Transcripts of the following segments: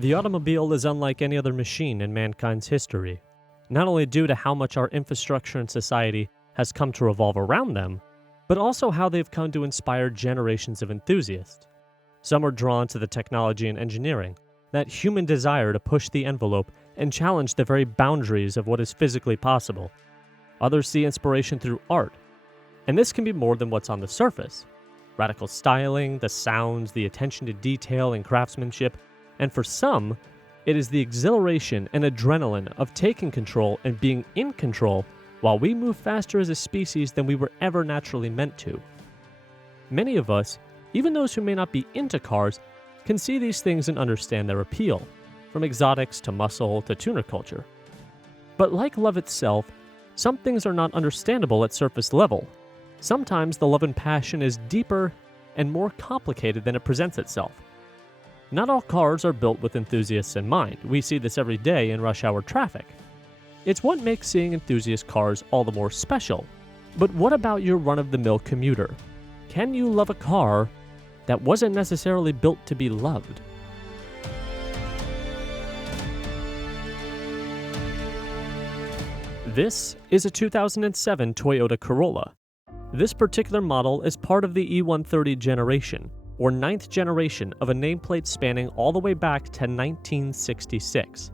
The automobile is unlike any other machine in mankind's history, not only due to how much our infrastructure and society has come to revolve around them, but also how they've come to inspire generations of enthusiasts. Some are drawn to the technology and engineering, that human desire to push the envelope and challenge the very boundaries of what is physically possible. Others see inspiration through art, and this can be more than what's on the surface. Radical styling, the sounds, the attention to detail and craftsmanship, and for some, it is the exhilaration and adrenaline of taking control and being in control while we move faster as a species than we were ever naturally meant to. Many of us, even those who may not be into cars, can see these things and understand their appeal, from exotics to muscle to tuner culture. But like love itself, some things are not understandable at surface level. Sometimes the love and passion is deeper and more complicated than it presents itself. Not all cars are built with enthusiasts in mind. We see this every day in rush hour traffic. It's what makes seeing enthusiast cars all the more special. But what about your run-of-the-mill commuter? Can you love a car that wasn't necessarily built to be loved? This is a 2007 Toyota Corolla. This particular model is part of the E130 generation, or ninth generation of a nameplate spanning all the way back to 1966.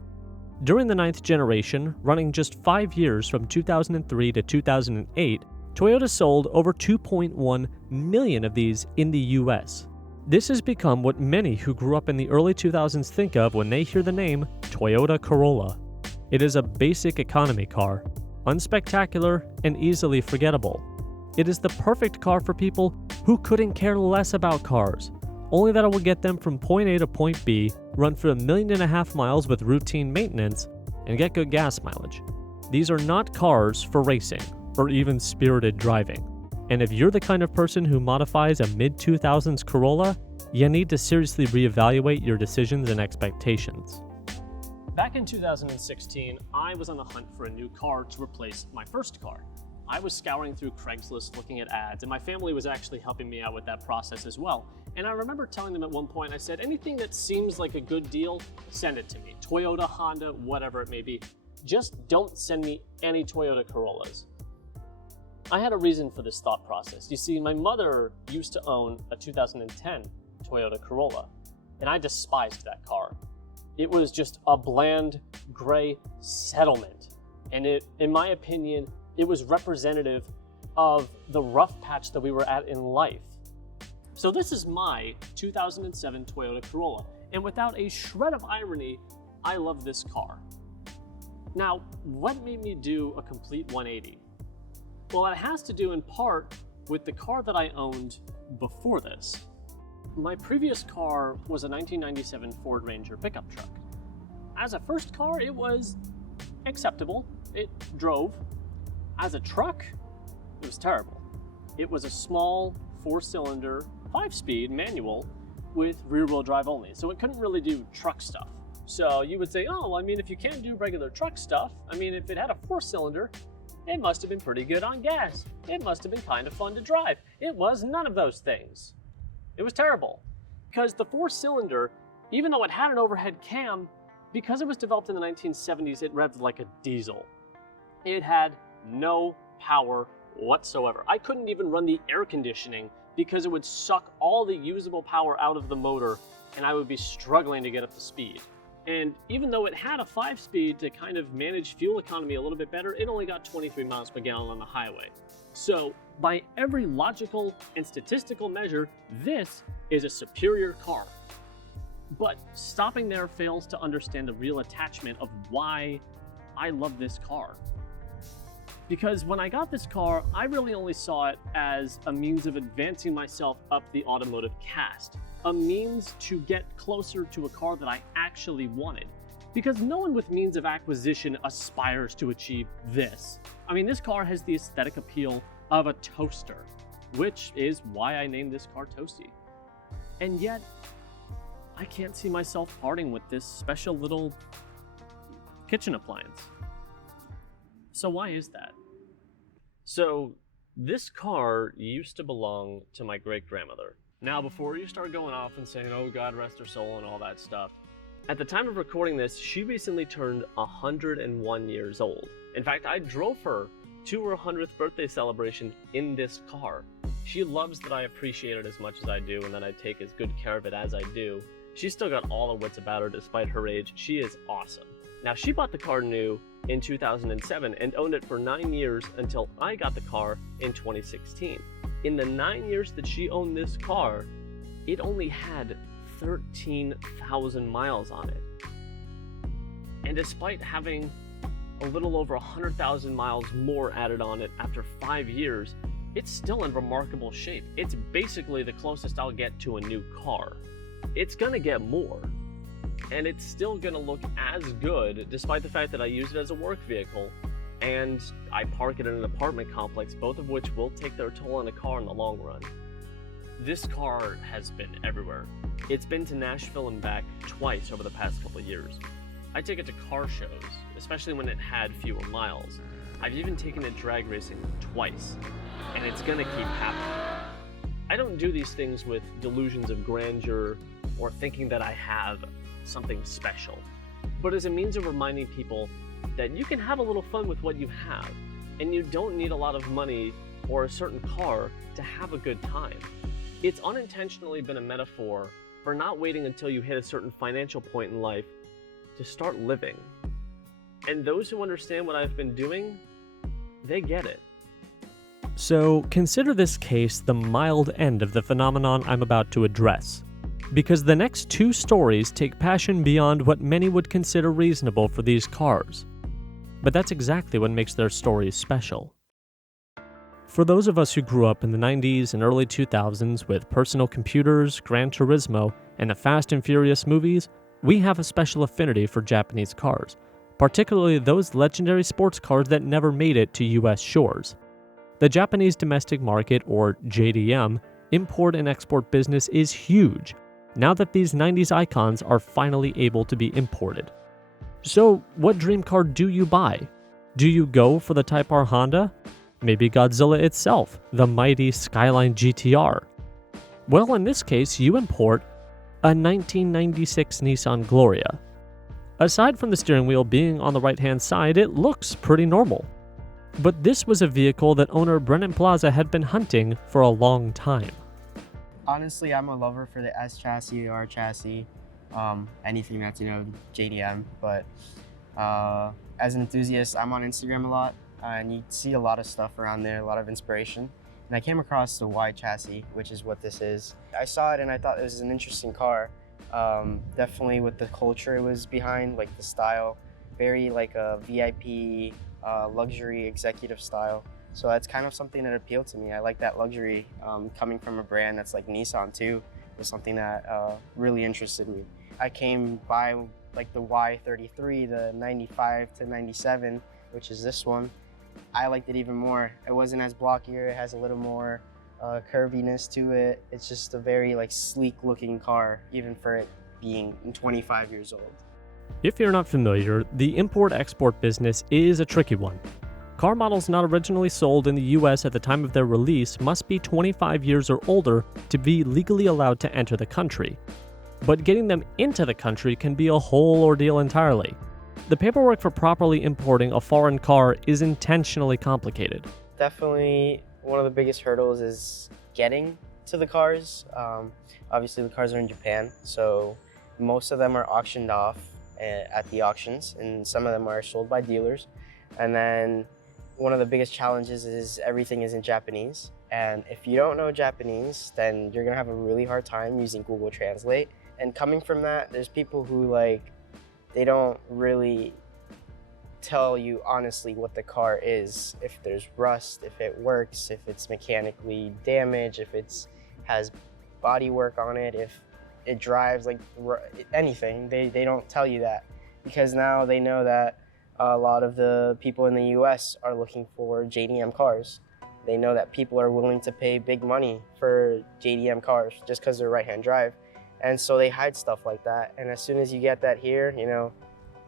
During the ninth generation, running just 5 years from 2003 to 2008, Toyota sold over 2.1 million of these in the US. This has become what many who grew up in the early 2000s think of when they hear the name Toyota Corolla. It is a basic economy car, unspectacular and easily forgettable. It is the perfect car for people who couldn't care less about cars, only that it will get them from point A to point B, run for 1.5 million miles with routine maintenance, and get good gas mileage. These are not cars for racing, or even spirited driving. And if you're the kind of person who modifies a mid-2000s Corolla, you need to seriously reevaluate your decisions and expectations. Back in 2016, I was on the hunt for a new car to replace my first car. I was scouring through Craigslist looking at ads, and my family was actually helping me out with that process as well. And I remember telling them at one point, I said, anything that seems like a good deal, send it to me. Toyota, Honda, whatever it may be. Just don't send me any Toyota Corollas. I had a reason for this thought process. You see, my mother used to own a 2010 Toyota Corolla, and I despised that car. It was just a bland, gray settlement. And in my opinion, it was representative of the rough patch that we were at in life. So this is my 2007 Toyota Corolla, and without a shred of irony, I love this car. Now, what made me do a complete 180? Well, it has to do in part with the car that I owned before this. My previous car was a 1997 Ford Ranger pickup truck. As a first car, it was acceptable. It drove. As a truck, it was terrible. It was a small 4-cylinder, 5-speed manual with rear-wheel drive only, so it couldn't really do truck stuff. So you would say, oh, I mean, if you can't do regular truck stuff, I mean, if it had a 4-cylinder, it must have been pretty good on gas. It must have been kind of fun to drive. It was none of those things. It was terrible. Because the 4-cylinder, even though it had an overhead cam, because it was developed in the 1970s, it revved like a diesel. It had no power whatsoever. I couldn't even run the air conditioning because it would suck all the usable power out of the motor, and I would be struggling to get up to speed. And even though it had a 5-speed to kind of manage fuel economy a little bit better, it only got 23 miles per gallon on the highway. So by every logical and statistical measure, this is a superior car. But stopping there fails to understand the real attachment of why I love this car. Because when I got this car, I really only saw it as a means of advancing myself up the automotive caste, a means to get closer to a car that I actually wanted. Because no one with means of acquisition aspires to achieve this. I mean, this car has the aesthetic appeal of a toaster, which is why I named this car Toasty. And yet, I can't see myself parting with this special little kitchen appliance. So why is that? So this car used to belong to my great-grandmother. Now, before you start going off and saying, oh, God rest her soul and all that stuff, At the time of recording this, she recently turned 101 years old. In fact, I drove her to her 100th birthday celebration in this car. She loves that I appreciate it as much as I do and that I take as good care of it as I do. She's still got all the wits about her despite her age. She is awesome. Now, she bought the car new in 2007 and owned it for 9 years until I got the car in 2016. In the 9 years that she owned this car, it only had 13,000 miles on it. And despite having a little over 100,000 miles more added on it after 5 years, it's still in remarkable shape. It's basically the closest I'll get to a new car. It's gonna get more, and it's still gonna look as good despite the fact that I use it as a work vehicle and I park it in an apartment complex, both of which will take their toll on a car in the long run. This car has been everywhere. It's been to Nashville and back twice over the past couple of years. I take it to car shows, especially when it had fewer miles. I've even taken it drag racing twice, and it's gonna keep happening. I don't do these things with delusions of grandeur or thinking that I have something special, but as a means of reminding people that you can have a little fun with what you have, and you don't need a lot of money or a certain car to have a good time. It's unintentionally been a metaphor for not waiting until you hit a certain financial point in life to start living. And those who understand what I've been doing, they get it. So consider this case the mild end of the phenomenon I'm about to address, because the next two stories take passion beyond what many would consider reasonable for these cars. But that's exactly what makes their stories special. For those of us who grew up in the 90s and early 2000s with personal computers, Gran Turismo, and the Fast and Furious movies, we have a special affinity for Japanese cars, particularly those legendary sports cars that never made it to US shores. The Japanese domestic market, or JDM, import and export business is huge, now that these 90s icons are finally able to be imported. So, what dream car do you buy? Do you go for the Type R Honda? Maybe Godzilla itself, the mighty Skyline GTR? Well, in this case, you import a 1996 Nissan Gloria. Aside from the steering wheel being on the right-hand side, it looks pretty normal. But this was a vehicle that owner Brennan Plaza had been hunting for a long time. Honestly, I'm a lover for the S chassis, R chassis, anything that's, JDM. But as an enthusiast, I'm on Instagram a lot, and you see a lot of stuff around there, a lot of inspiration. And I came across the Y chassis, which is what this is. I saw it and I thought this is an interesting car. Definitely with the culture it was behind, like the style, very like a VIP, luxury executive style. So that's kind of something that appealed to me. I like that luxury coming from a brand that's like Nissan too, was something that really interested me. I came by like the Y33, the 95 to 97, which is this one. I liked it even more. It wasn't as blockier, it has a little more curviness to it. It's just a very like sleek looking car, even for it being 25 years old. If you're not familiar, the import-export business is a tricky one. Car models not originally sold in the US at the time of their release must be 25 years or older to be legally allowed to enter the country. But getting them into the country can be a whole ordeal entirely. The paperwork for properly importing a foreign car is intentionally complicated. Definitely one of the biggest hurdles is getting to the cars. Obviously the cars are in Japan, so most of them are auctioned off at the auctions, and some of them are sold by dealers. And then one of the biggest challenges is everything is in Japanese. And if you don't know Japanese, then you're gonna have a really hard time using Google Translate. And coming from that, there's people who they don't really tell you honestly what the car is. If there's rust, if it works, if it's mechanically damaged, if it has body work on it, if it drives, anything. They don't tell you that, because now they know that a lot of the people in the US are looking for JDM cars. They know that people are willing to pay big money for JDM cars just because they're right-hand drive. And so they hide stuff like that. And as soon as you get that here,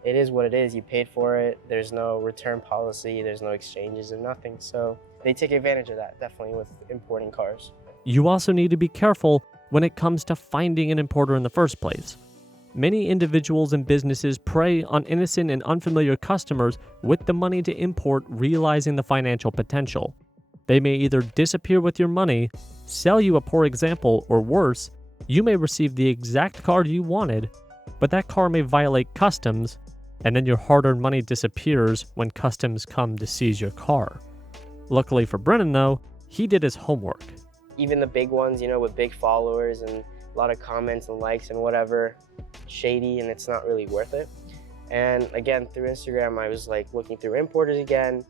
it is what it is. You paid for it. There's no return policy. There's no exchanges or nothing. So they take advantage of that, definitely, with importing cars. You also need to be careful when it comes to finding an importer in the first place. Many individuals and businesses prey on innocent and unfamiliar customers with the money to import, realizing the financial potential. They may either disappear with your money, sell you a poor example, or worse, you may receive the exact car you wanted, but that car may violate customs, and then your hard-earned money disappears when customs come to seize your car. Luckily for Brennan though, he did his homework. Even the big ones, with big followers and a lot of comments and likes and whatever, shady, and it's not really worth it. And again, through Instagram, I was like looking through importers again,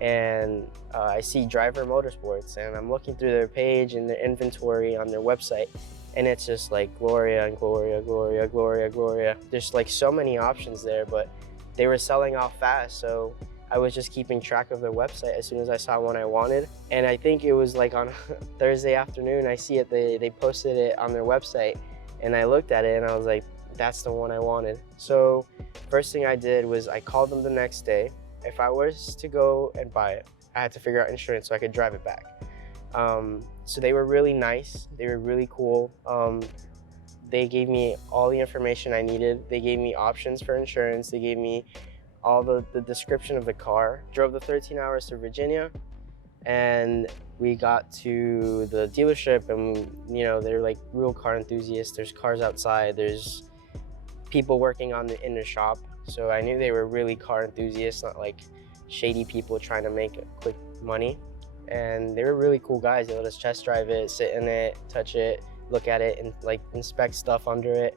and I see Driver Motorsports, and I'm looking through their page and their inventory on their website, and it's just like Gloria and Gloria, Gloria, Gloria, Gloria. There's like so many options there, but they were selling off fast, so I was just keeping track of their website as soon as I saw one I wanted. And I think it was like on Thursday afternoon, I see it, they posted it on their website, and I looked at it and I was like, that's the one I wanted. So first thing I did was I called them the next day. If I was to go and buy it, I had to figure out insurance so I could drive it back. So they were really nice, they were really cool. They gave me all the information I needed. They gave me options for insurance. They gave me all the description of the car. Drove the 13 hours to Virginia, and we got to the dealership, and they're like real car enthusiasts. There's cars outside, there's people working in the shop. So I knew they were really car enthusiasts, not like shady people trying to make quick money. And they were really cool guys. They let us test drive it, sit in it, touch it, look at it, and like inspect stuff under it.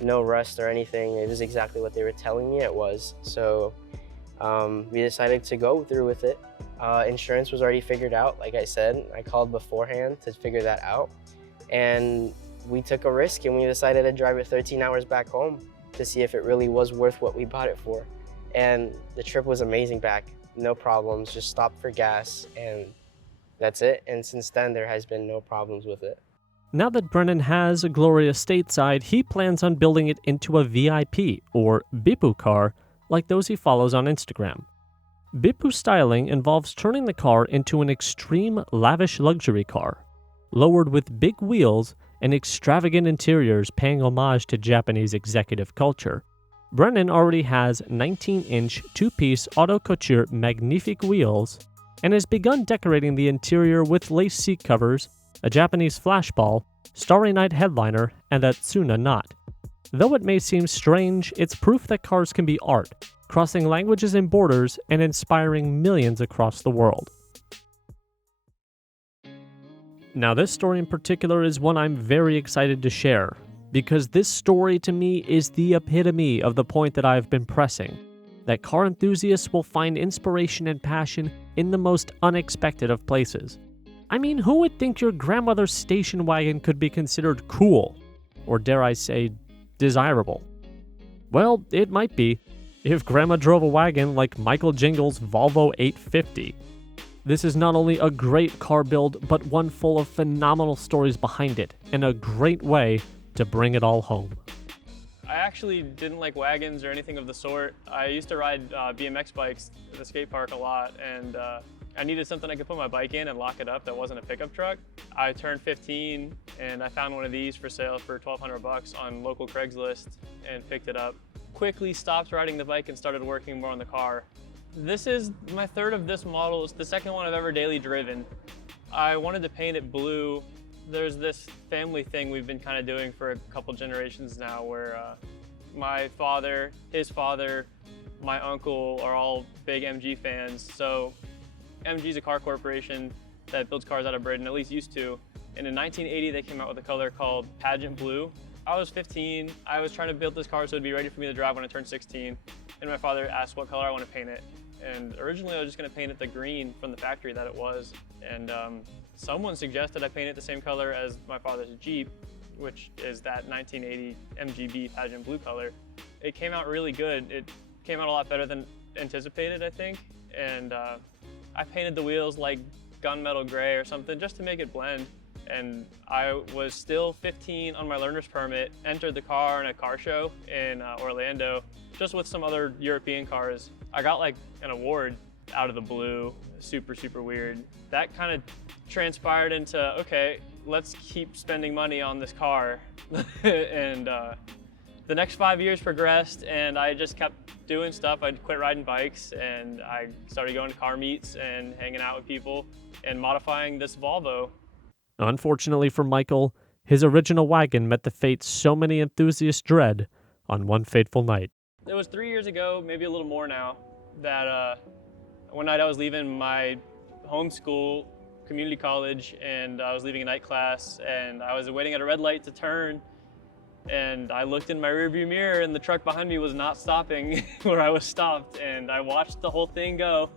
No rust or anything. It was exactly what they were telling me it was. So we decided to go through with it. Insurance was already figured out. Like I said, I called beforehand to figure that out. And we took a risk, and we decided to drive it 13 hours back home to see if it really was worth what we bought it for. And the trip was amazing back. No problems, just stopped for gas, and that's it. And since then, there has been no problems with it. Now that Brennan has a Gloria stateside, he plans on building it into a VIP, or Bipu car, like those he follows on Instagram. Bipu styling involves turning the car into an extreme lavish luxury car, lowered with big wheels and extravagant interiors paying homage to Japanese executive culture. Brennan already has 19-inch two-piece auto couture magnifique wheels and has begun decorating the interior with lace seat covers, a Japanese flashball, Starry Night headliner, and a Tsuna knot. Though it may seem strange, it's proof that cars can be art, crossing languages and borders and inspiring millions across the world. Now, this story in particular is one I'm very excited to share, because this story to me is the epitome of the point that I've been pressing, that car enthusiasts will find inspiration and passion in the most unexpected of places. I mean, who would think your grandmother's station wagon could be considered cool, or dare I say, desirable? Well, it might be, if Grandma drove a wagon like Michael Jingle's Volvo 850. This is not only a great car build, but one full of phenomenal stories behind it, and a great way to bring it all home. I actually didn't like wagons or anything of the sort. I used to ride BMX bikes at the skate park a lot, and I needed something I could put my bike in and lock it up that wasn't a pickup truck. I turned 15 and I found one of these for sale for $1,200 on local Craigslist and picked it up. Quickly stopped riding the bike and started working more on the car. This is my third of this model. It's the second one I've ever daily driven. I wanted to paint it blue. There's this family thing we've been kind of doing for a couple generations now where my father, his father, my uncle are all big MG fans. So MG is a car corporation that builds cars out of Britain, at least used to. And in 1980, they came out with a color called Pageant Blue. I was 15. I was trying to build this car so it'd be ready for me to drive when I turned 16. And my father asked what color I want to paint it. And originally I was just going to paint it the green from the factory that it was. And someone suggested I paint it the same color as my father's Jeep, which is that 1980 MGB Pageant Blue color. It came out really good. It came out a lot better than anticipated, I think. And I painted the wheels like gunmetal gray or something just to make it blend. And I was still 15 on my learner's permit, entered the car in a car show in Orlando, just with some other European cars. I got like an award out of the blue, super, super weird. That kind of transpired into, okay, let's keep spending money on this car. And The next 5 years progressed and I just kept doing stuff. I quit riding bikes and I started going to car meets and hanging out with people and modifying this Volvo. Unfortunately for Michael, his original wagon met the fate so many enthusiasts dread on one fateful night. It was 3 years ago, maybe a little more now, that one night I was leaving my home school, community college, and I was leaving a night class, and I was waiting at a red light to turn, and I looked in my rearview mirror, and the truck behind me was not stopping where I was stopped, and I watched the whole thing go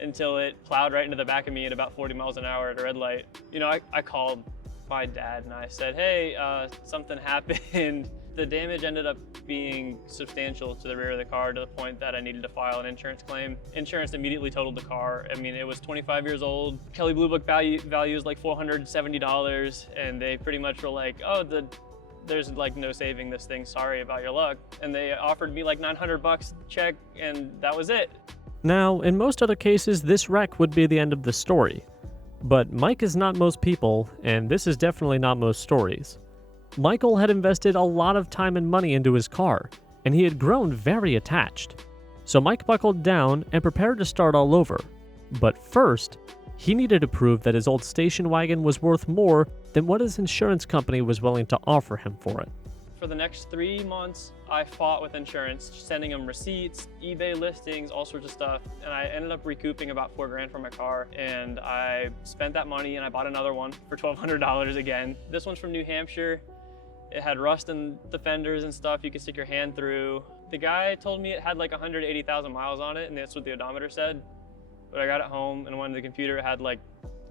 until it plowed right into the back of me at about 40 miles an hour at a red light. You know, I called my dad and I said, hey, something happened. The damage ended up being substantial to the rear of the car to the point that I needed to file an insurance claim. Insurance immediately totaled the car. I mean, it was 25 years old. Kelley Blue Book value is like $470, and they pretty much were like, oh, there's like no saving this thing, sorry about your luck. And they offered me like $900 check, and that was it. Now, in most other cases, this wreck would be the end of the story. But Mike is not most people, and this is definitely not most stories. Michael had invested a lot of time and money into his car, and he had grown very attached. So Mike buckled down and prepared to start all over. But first, he needed to prove that his old station wagon was worth more than what his insurance company was willing to offer him for it. For the next 3 months, I fought with insurance, sending them receipts, eBay listings, all sorts of stuff. And I ended up recouping about $4,000 from my car. And I spent that money and I bought another one for $1,200 again. This one's from New Hampshire. It had rust in the fenders and stuff you could stick your hand through. The guy told me it had like 180,000 miles on it, and that's what the odometer said. But I got it home and went to the computer, it had like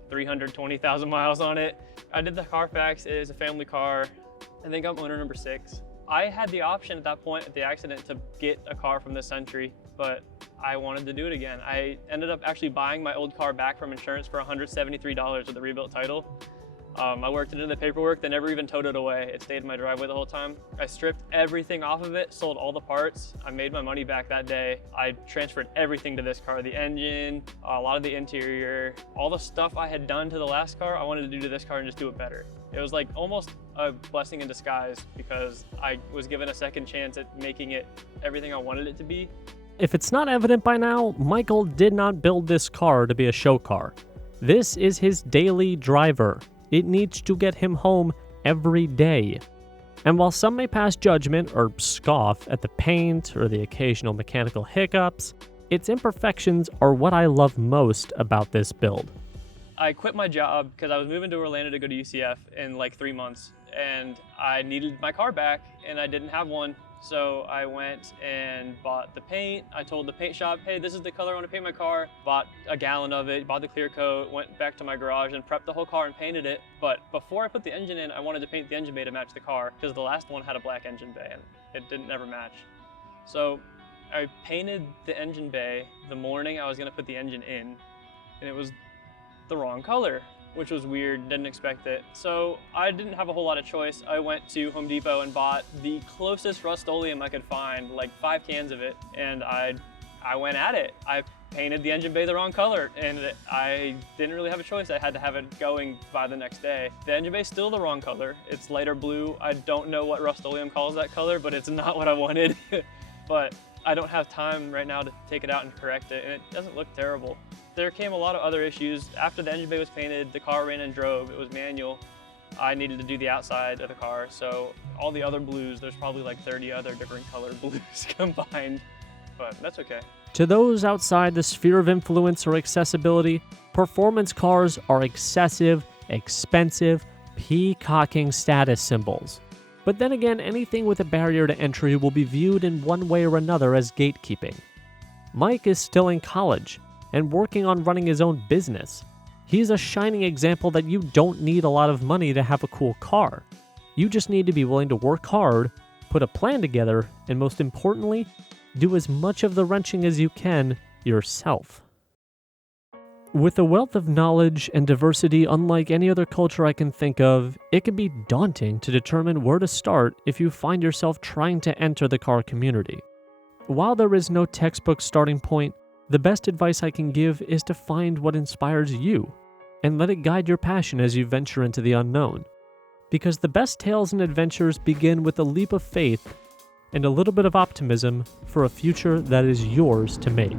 320,000 miles on it. I did the Carfax. It is a family car. I think I'm owner number 6. I had the option at that point at the accident to get a car from this century, but I wanted to do it again. I ended up actually buying my old car back from insurance for $173 with a rebuilt title. I worked it into the paperwork, they never even towed it away. It stayed in my driveway the whole time. I stripped everything off of it, sold all the parts. I made my money back that day. I transferred everything to this car, the engine, a lot of the interior, all the stuff I had done to the last car, I wanted to do to this car and just do it better. It was like almost a blessing in disguise because I was given a second chance at making it everything I wanted it to be. If it's not evident by now, Michael did not build this car to be a show car. This is his daily driver. It needs to get him home every day. And while some may pass judgment or scoff at the paint or the occasional mechanical hiccups, its imperfections are what I love most about this build. I quit my job because I was moving to Orlando to go to UCF in like 3 months, and I needed my car back and I didn't have one. So I went and bought the paint. I told the paint shop, hey, this is the color I want to paint my car. Bought a gallon of it, bought the clear coat, went back to my garage and prepped the whole car and painted it. But before I put the engine in, I wanted to paint the engine bay to match the car because the last one had a black engine bay and it didn't ever match. So I painted the engine bay the morning I was going to put the engine in, and it was the wrong color, which was weird, didn't expect it. So I didn't have a whole lot of choice. I went to Home Depot and bought the closest Rust-Oleum I could find, like 5 cans of it, and I went at it. I painted the engine bay the wrong color, and I didn't really have a choice. I had to have it going by the next day. The engine bay's still the wrong color. It's lighter blue. I don't know what Rust-Oleum calls that color, but it's not what I wanted. But I don't have time right now to take it out and correct it, and it doesn't look terrible. There came a lot of other issues. After the engine bay was painted, the car ran and drove. It was manual. I needed to do the outside of the car, so all the other blues, there's probably like 30 other different color blues combined, but that's okay. To those outside the sphere of influence or accessibility, performance cars are excessive, expensive, peacocking status symbols. But then again, anything with a barrier to entry will be viewed in one way or another as gatekeeping. Mike is still in college and working on running his own business. He's a shining example that you don't need a lot of money to have a cool car. You just need to be willing to work hard, put a plan together, and most importantly, do as much of the wrenching as you can yourself. With a wealth of knowledge and diversity unlike any other culture I can think of, it can be daunting to determine where to start if you find yourself trying to enter the car community. While there is no textbook starting point, the best advice I can give is to find what inspires you, and let it guide your passion as you venture into the unknown. Because the best tales and adventures begin with a leap of faith and a little bit of optimism for a future that is yours to make.